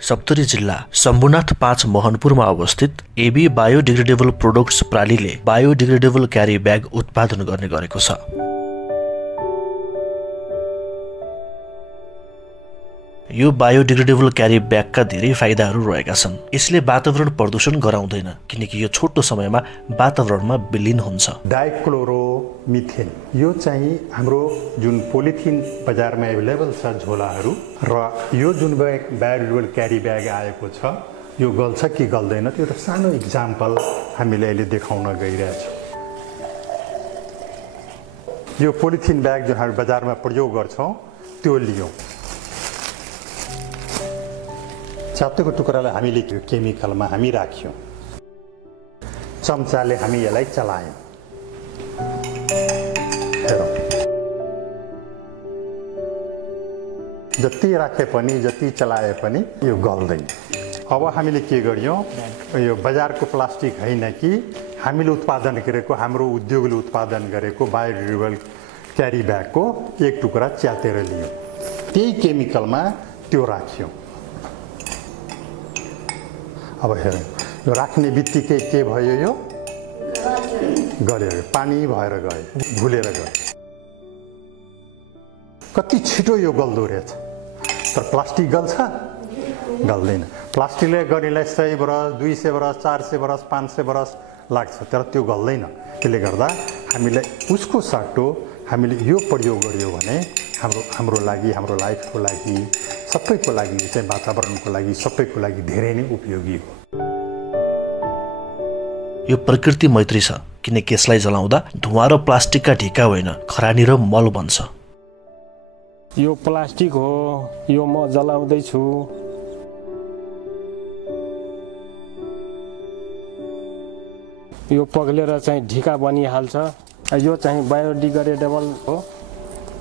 सप्तरी जिल्ला शम्भुनाथ 5 मोहनपुरमा अवस्थित AB biodegradable products प्रालीले biodegradable क्यारी bag उत्पादन गर्ने गरेको छ। यो बायोडिग्रेडेबल क्यारी ब्यागका धेरै फाइदाहरू रहेका छन्। यसले वातावरण प्रदूषण गराउँदैन किनकि यो छोटो समयमा वातावरणमा विलीन हुन्छ। डाइक्लोरोमिथेन यो चाहिँ हाम्रो जुन पोलिथिन बजारमा एभाइलेबल छ झोलाहरू र यो जुन बायोडिग्रेडेबल क्यारी ब्याग आएको छ यो गल्छ कि गल्दैन त्यो एउटा सानो इक्जाम्पल हामीले अहिले देखाउन गइरहेछौँ। यो पोलिथिन ब्याग जुन हामी बजारमा प्रयोग गर्छौँ त्यो लियौँ। च्याप्टेको टुक्रालाई हामीले केमिकलमा हामी राख्यौँ। चम्चाले हामी यसलाई चलायौँ। हेरौँ जति राखे पनि जति चलाए पनि यो गल्दैन। अब हामीले के गर्यौँ यो बजारको प्लास्टिक होइन कि हामीले उत्पादन गरेको हाम्रो उद्योगले उत्पादन गरेको बायोडिग्रेडेबल क्यारी ब्यागको एक टुक्रा च्यातेर लियौँ। त्यही केमिकलमा त्यो राख्यौँ। अब हेरौँ यो राख्ने बित्तिकै के भयो यो गल्यो पानी भएर गयो घुलेर गयो। कति छिटो यो गल्दो रहेछ। तर प्लास्टिक गल्छ गल्दैन। प्लास्टिकले गर्नेलाई 100 बरस 200 बरस 400 बरस 500 बरस लाग्छ तर त्यो गल्दैन। त्यसले गर्दा हामीलाई उसको सट्टो हामीले यो प्रयोग गर्यो भने हाम्रो लागि हाम्रो लाइफको लागि सबैको लागि चाहिँ वातावरणको लागि सबैको लागि धेरै नै उपयोगी हो। यो प्रकृति मैत्री छ किनकि यसलाई जलाउँदा धुवा र प्लास्टिकका ढिका होइन खरानी र मल बन्छ। यो प्लास्टिक हो यो म जलाउँदै छु। यो पग्लेर चाहिँ ढिका बनिहाल्छ। यो चाहिँ बायोडिग्रेडेबल हो।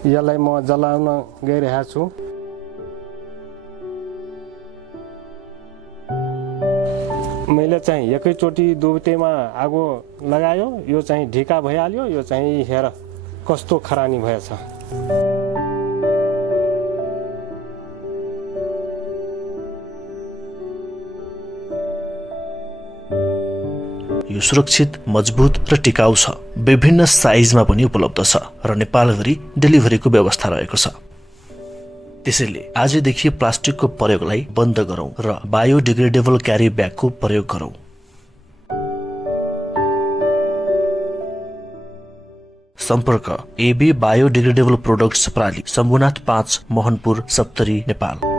यसलाई म जलाउन गइरहेको छु। मैले चाहिँ एकैचोटि दुबतेमा आगो लगायो यो चाहिँ ढिका भइहाल्यो। यो चाहिँ हेर कस्तो खरानी भएछ। यो सुरक्षित मजबुत र टिकाउ छ। विभिन्न साइजमा पनि उपलब्ध छ र नेपालभरि डेलिभरीको व्यवस्था रहेको छ। त्यसैले आजदेखि प्लास्टिकको प्रयोगलाई बन्द गरौँ र बायोडिग्रेडेबल क्यारी ब्यागको प्रयोग गरौँ। सम्पर्क एबी बायोडिग्रेडेबल प्रोडक्ट्स प्राली शम्भुनाथ 5 मोहनपुर सप्तरी नेपाल।